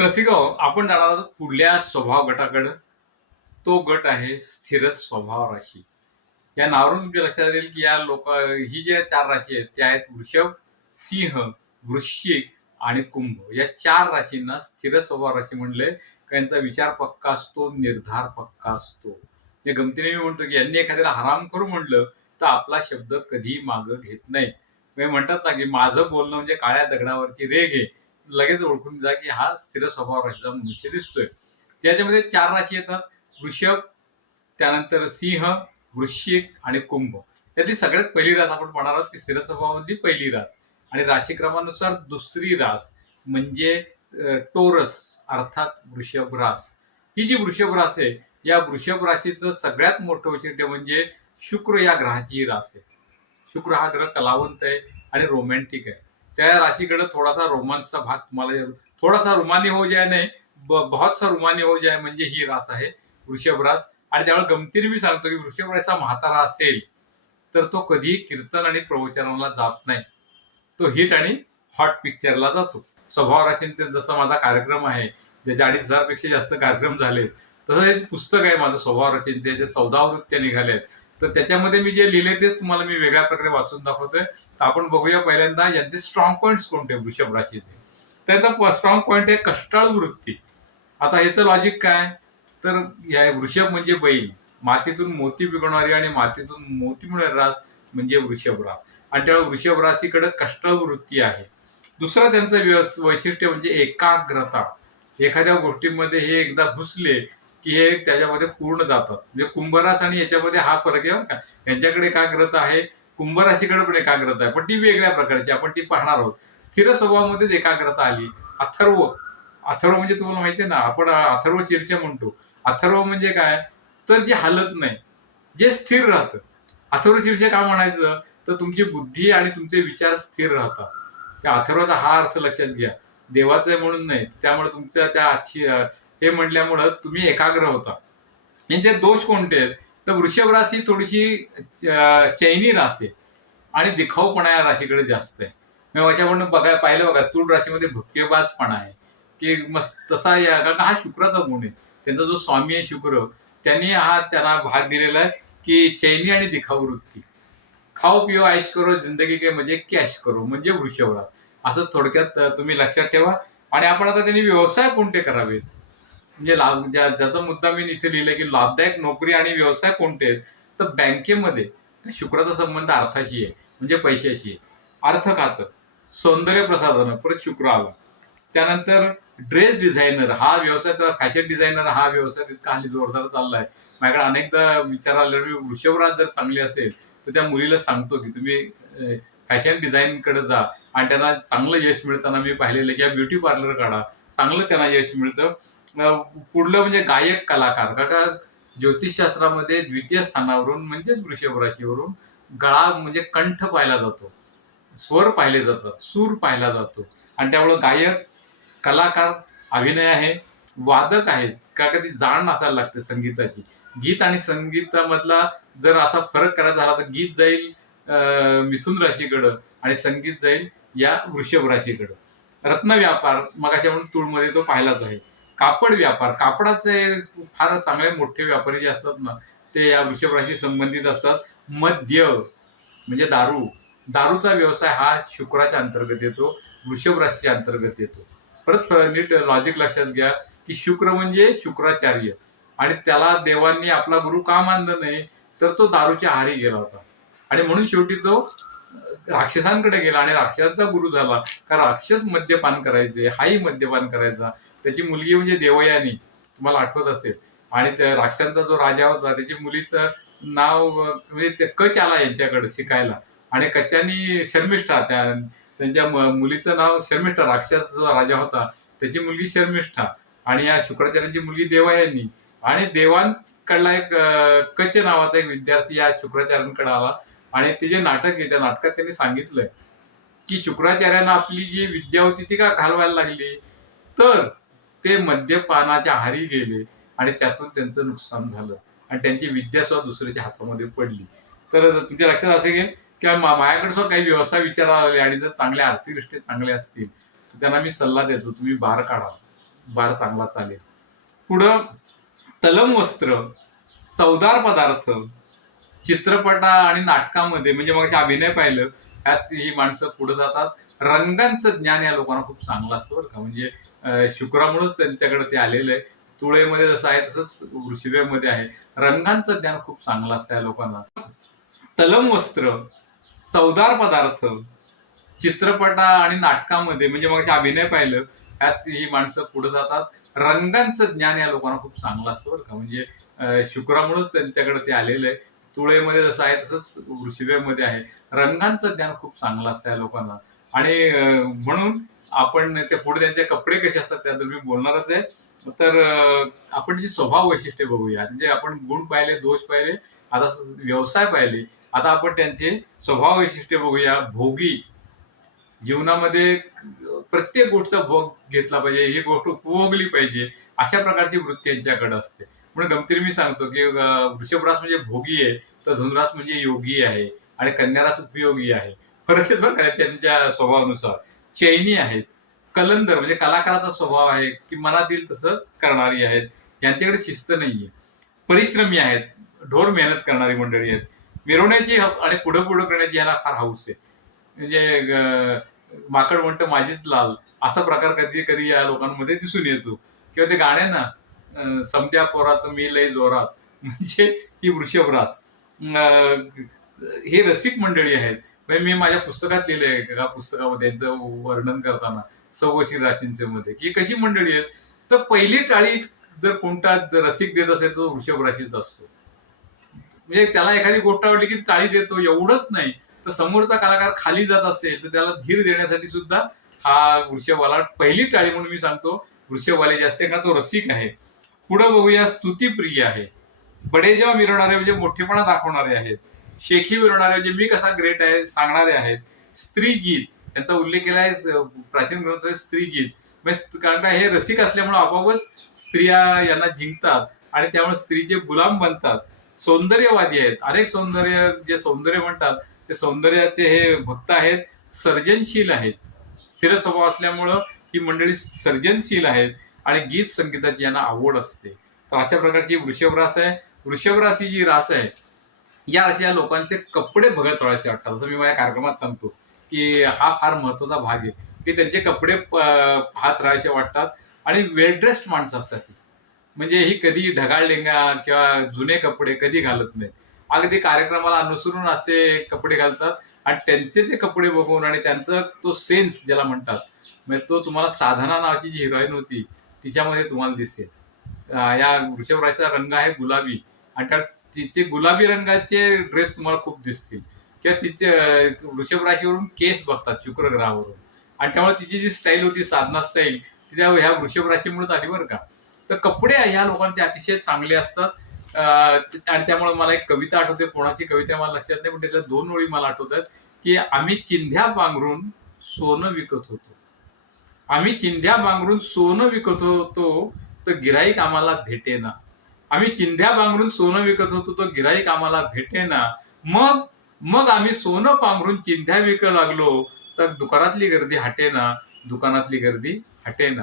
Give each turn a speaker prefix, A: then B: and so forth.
A: रसिको हो. आपण जाणार आहोत पुढल्या स्वभाव गटाकडे. तो गट आहे स्थिर स्वभाव राशी. या नावावरून तुमच्या लक्षात येईल की या लोक ही जे चार राशी आहेत त्या आहेत वृषभ सिंह वृश्चिक आणि कुंभ. या चार राशींना स्थिर स्वभाव राशी म्हणले. त्यांचा विचार पक्का असतो निर्धार पक्का असतो. हे गमतीने मी म्हणतो की यांनी एखाद्याला हराम करू म्हणलं तर आपला शब्द कधी मागं घेत नाहीत. म्हणजे म्हणतात ना की माझं बोलणं म्हणजे काळ्या दगडावरची रेघ आहे. लगेच ओळखून जा की हा स्थिर स्वभाव राशीचा मनुष्य दिसतोय. त्याच्यामध्ये चार राशी येतात. वृषभ त्यानंतर सिंह वृश्चिक आणि कुंभ. त्यातली सगळ्यात पहिली रास आपण पाहणार आहोत की स्थिर स्वभावामधली पहिली रास. आणि राशीक्रमानुसार दुसरी रास म्हणजे टोरस अर्थात वृषभ रास. ही जी वृषभ रास आहे या वृषभ राशीचं सगळ्यात मोठं वैशिष्ट्य म्हणजे शुक्र या ग्रहाची ही रास आहे. शुक्र हा ग्रह कलावंत आहे आणि रोमॅन्टिक आहे. त्या राशीकडे थोडासा रोमांसचा भाग तुम्हाला थोडासा रुमानी हो जाय नाही ब- रुमानी हो जाय म्हणजे ही रास आहे वृषभ रास. आणि त्यावेळेला गमतीने मी सांगतो की वृषभ रासा म्हातारा असेल तर तो कधीही कीर्तन आणि प्रवचनाला जात नाही. तो हिट आणि हॉट पिक्चरला जातो. स्वभाव राशींचे जसा माझा कार्यक्रम आहे ज्याचे अडीच हजारपेक्षा जास्त कार्यक्रम झाले तसं हे पुस्तक आहे माझं स्वभाव राशींचे चौदा वृत्त्या निघाल्या आहेत तर त्याच्यामध्ये मी जे लिहिले तेच तुम्हाला मी वेगळ्या प्रकारे वाचून दाखवतोय. तर आपण बघूया पहिल्यांदा यांचे स्ट्रॉंग पॉईंट्स कोणते वृषभ राशीचे. त्याचा स्ट्रॉंग पॉईंट आहे कष्टाळ वृत्ती. आता याचं लॉजिक काय? तर या वृषभ म्हणजे बैल मातीतून मोती बिघडणारी आणि मातीतून मोती मिळणारी रास म्हणजे वृषभ रास. आणि त्यामुळे वृषभ राशीकडे कष्टळ वृत्ती आहे. दुसरं त्यांचं व्यवस वैशिष्ट्य म्हणजे एकाग्रता. एखाद्या गोष्टीमध्ये हे एकदा घुसले की हे त्याच्यामध्ये पूर्ण जातं. म्हणजे कुंभरास आणि याच्यामध्ये हा फरक आहे का. यांच्याकडे एकाग्रता आहे कुंभराशीकडे पण एकाग्रता आहे. पण ती वेगळ्या प्रकारची आपण ती पाहणार आहोत. स्थिर स्वभावामध्येच एकाग्रता आली. अथर्व. अथर्व म्हणजे तुम्हाला माहिती आहे ना आपण अथर्व शीर्ष म्हणतो. अथर्व म्हणजे काय? तर जे हलत नाही जे स्थिर राहतं. अथर्व शीर्ष का म्हणायचं? तर तुमची बुद्धी आणि तुमचे विचार स्थिर राहतात. त्या अथर्वाचा हा अर्थ लक्षात घ्या. देवाचं आहे म्हणून नाही त्यामुळे तुमच्या त्या हे म्हटल्यामुळं तुम्ही एकाग्र होता. यांचे दोष कोणते आहेत? तर वृषभ राशी थोडीशी चैनी रास आहे आणि दिखाऊपणा या राशीकडे जास्त आहे. मग याच्याकडून बघा पाहिलं बघा तूळ राशीमध्ये भुकेबाजपणा आहे. की मस्त तसा या कारण हा शुक्राचा गुण आहे. त्यांचा जो स्वामी आहे शुक्र त्यांनी हा त्यांना भाग दिलेला आहे की चैनी आणि दिखाऊ वृत्ती खाऊ पिओ ऐश करो जिंदगी के म्हणजे कॅश करो म्हणजे वृषभ असं थोडक्यात तुम्ही लक्षात ठेवा. आणि आपण आता त्यांनी व्यवसाय कोणते करावेत? म्हणजे लाभ ज्याचा मुद्दा मी इथे लिहिलं की लाभदायक नोकरी आणि व्यवसाय कोणते आहेत? तर बँकेमध्ये शुक्राचा संबंध अर्थाशी आहे म्हणजे पैशाशी आहे. अर्थ खातं सौंदर्य प्रसाधन परत शुक्र आला. त्यानंतर ड्रेस डिझायनर हा व्यवसाय तर फॅशन डिझायनर हा व्यवसाय तितका हल्ली जोरदार चाललाय. माझ्याकडे अनेकदा विचार आले मी वृषभराज जर चांगली असेल तर त्या मुलीला सांगतो की तुम्ही फॅशन डिझाईन कडे जा आणि त्यांना चांगलं यश मिळताना मी पाहिलेलं आहे की ब्युटी पार्लर काढा. चांगलं त्यांना यश मिळतं. पुढलं म्हणजे गायक कलाकार. का ज्योतिषशास्त्रामध्ये द्वितीय स्थानावरून म्हणजेच वृषभ राशीवरून गळा म्हणजे कंठ पाहिला जातो. स्वर पाहिले जातात. सूर पाहिला जातो. आणि त्यामुळं गायक कलाकार अभिनय आहे. वादक आहेत. का कधी जाण असायला लागते संगीताची. गीत आणि संगीतामधला जर असा फरक करायचा झाला तर गीत जाईल मिथुन राशीकडं आणि संगीत जाईल या वृषभ राशीकडं. रत्न व्यापार अशा म्हणून तुळमध्ये तो पाहिलाच आहे. कापड व्यापार कापडाचे फार चांगले मोठे व्यापारी जे असतात ना ते या वृषभराशी संबंधित असतात. मद्य म्हणजे दारू. दारूचा व्यवसाय हा शुक्राच्या अंतर्गत येतो वृषभ राशीच्या अंतर्गत येतो. परत नीट लॉजिक लक्षात घ्या की शुक्र म्हणजे शुक्राचार्य. आणि त्याला देवांनी आपला गुरु का मानलं नाही तर तो दारूच्या आहारी गेला होता. आणि म्हणून शेवटी तो राक्षसांकडे गेला आणि राक्षसांचा गुरु झाला. का राक्षस मद्यपान करायचे हाही मद्यपान करायचा. त्याची मुलगी म्हणजे देवयानी तुम्हाला आठवत असेल. आणि त्या राक्षांचा जो राजा होता त्याची मुलीचं नाव म्हणजे कच आला यांच्याकडे शिकायला. आणि कच्यानी शर्मिष्ठा त्या त्यांच्या मुलीचं नाव शर्मिष्ठा राक्षस जो राजा होता त्याची मुलगी शर्मिष्ठा. आणि या शुक्राचार्यांची मुलगी देवायांनी. आणि देवांकडला एक कच नावाचा एक विद्यार्थी या शुक्राचार्यांकडे आला. आणि ते जे नाटक आहे त्या नाटकात त्यांनी सांगितलंय की शुक्राचार्यांना आपली जी विद्या होती ती का घालवायला लागली? तर ते मद्यपानाच्या आहारी गेले आणि त्यातून त्यांचं नुकसान झालं. आणि त्यांची विद्या सुद्धा दुसऱ्याच्या हातामध्ये पडली. तर तुमच्या लक्षात असे येईल किंवा मा- माझ्याकडे सुद्धा काही व्यवसाय विचारायला आले आणि जर चांगल्या आर्थिकदृष्ट्या चांगले असतील तर त्यांना मी सल्ला देतो तुम्ही बार काढा. बार चांगला चालेल. पुढं तलम वस्त्र चवदार पदार्थ चित्रपटा आणि नाटकामध्ये म्हणजे मग अभिनय पाहिलं ह्यात ही माणसं पुढे जातात. रंगांचं ज्ञान या लोकांना खूप चांगलं असतं बरं का. म्हणजे शुक्रामुळेच त्यांच्याकडे ते आलेलं आहे तुळेमध्ये जसं आहे तसंच वृषिवेमध्ये आहे. रंगांचं ज्ञान खूप चांगलं असतं या लोकांना. तलम वस्त्र चवदार पदार्थ चित्रपटा आणि नाटकामध्ये म्हणजे मग अभिनय पाहिलं त्यात ही माणसं पुढे जातात. रंगांचं ज्ञान या लोकांना खूप चांगलं असतं बरं का. म्हणजे शुक्रामुळेच त्यांच्याकडे ते आलेलं आहे तुळेमध्ये जसं आहे तसंच वृषिवेमध्ये आहे. रंगांचं ज्ञान खूप चांगलं असतं या लोकांना. आणि म्हणून आपण ते पुढे त्यांचे कपडे कसे असतात त्याबद्दल मी बोलणारच आहे. तर आपण जी स्वभाव वैशिष्ट्ये बघूया. म्हणजे आपण गुण पाहिले दोष पाहिले आता व्यवसाय पाहिले. आता आपण त्यांचे स्वभाव वैशिष्ट्ये बघूया. भोगी. जीवनामध्ये प्रत्येक गोष्ट भोग घेतला पाहिजे. ही गोष्ट उपभोगली पाहिजे. अशा प्रकारची वृत्ती यांच्याकडे असते. म्हणून गमतीने मी सांगतो की वृषभरास म्हणजे भोगी आहे तर धनुरास म्हणजे योगी आहे आणि कन्यारास उपयोगी आहे. फरक बरं काय त्यांच्या स्वभावानुसार. चैनी आहेत कलंदर म्हणजे कलाकाराचा स्वभाव आहे की मनात येईल तसं करणारी आहेत यांच्याकडे शिस्त नाहीये. परिश्रमी आहेत ढोर मेहनत करणारी मंडळी आहेत. मिरवण्याची आणि पुढं पुढं करण्याची यांना फार हाऊस आहे. म्हणजे माकड म्हणतं माझीच लाल. असा प्रकार कधी कधी या लोकांमध्ये दिसून येतो. किंवा ते गाण्यांना समद्या पोरात मी लय जोरात. म्हणजे ही वृषभरास हे रसिक मंडळी आहेत. म्हणजे मी माझ्या पुस्तकात लिहिलंय एका पुस्तकामध्ये यांचं वर्णन करताना सव्वशीर राशींचे मध्ये की कशी मंडळी आहेत. तर पहिली टाळी जर कोणता रसिक देत असेल तो वृषभ राशीचा असतो. म्हणजे त्याला एखादी गोष्ट आवडली की टाळी देतो एवढंच नाही. तर समोरचा कलाकार खाली जात असेल तर त्याला धीर देण्यासाठी सुद्धा हा वृषभवाला पहिली टाळी म्हणून मी सांगतो. वृषभवाले जे असते का तो रसिक आहे. पुढे बघूया स्तुतीप्रिय आहे. बडे जेव्हा मिरवणारे म्हणजे मोठेपणा दाखवणारे आहेत. शेखी मिरवणारे म्हणजे मी कसा ग्रेट आहे सांगणारे आहेत. स्त्रीगीत यांचा उल्लेख केला आहे प्राचीन ग्रंथ स्त्रीगीत. म्हणजे कारण हे रसिक असल्यामुळे आपोआपच स्त्रिया यांना जिंकतात आणि त्यामुळे स्त्रीचे गुलाम बनतात. सौंदर्यवादी आहेत. अनेक सौंदर्य जे सौंदर्य म्हणतात ते सौंदर्याचे हे भक्त आहेत सर्जनशील आहेत. स्थिर स्वभाव असल्यामुळं ही मंडळी सर्जनशील आहेत. आणि गीत संगीताची यांना आवड असते. तर अशा प्रकारची वृषभ रास आहे. वृषभ राशी जी रास आहे या राशीच्या लोकांचे कपडे बघत राहायचे वाटतात. असं मी माझ्या कार्यक्रमात सांगतो की हा फार महत्त्वाचा भाग आहे की त्यांचे कपडे पाहत राहायचे वाटतात आणि वेल ड्रेस्ड माणसं असतात म्हणजे ही कधी ढगाळ लेंगा किंवा जुने कपडे कधी घालत नाहीत. अगदी कार्यक्रमाला अनुसरून असे कपडे घालतात आणि त्यांचे ते कपडे बघून आणि त्यांचा तो सेन्स ज्याला म्हणतात म्हणजे तो तुम्हाला साधना नावाची जी हिरोईन होती तिच्यामध्ये तुम्हाला दिसेल. या वृषभ राशीचा रंग आहे गुलाबी. आणि त्यात तिचे गुलाबी रंगाचे ड्रेस तुम्हाला खूप दिसतील. किंवा तिचे वृषभ राशीवरून केस बघतात शुक्र ग्रहावरून आणि त्यामुळे तिची जी स्टाईल होती साधना स्टाईल ती त्या ह्या वृषभ राशीमुळेच आली बरं का. तर कपडे ह्या लोकांचे अतिशय चांगले असतात. आणि त्यामुळे मला एक कविता आठवते. कोणाची कविता मला लक्षात नाही पण त्याच्या दोन ओळी मला आठवतात की आम्ही चिंध्या पांघरून सोनं विकत होतो. आम्ही चिंध्या बांगरून सोनं विकत होतो तर गिराईक आम्हाला भेटेना. आम्ही चिंध्या बांगरून सोनं विकत होतो तो गिराईक आम्हाला भेटेना. मग मग आम्ही सोनं पांघरून चिंध्या विकू लागलो तर दुकानातली गर्दी हटेना दुकानातली गर्दी हटेना.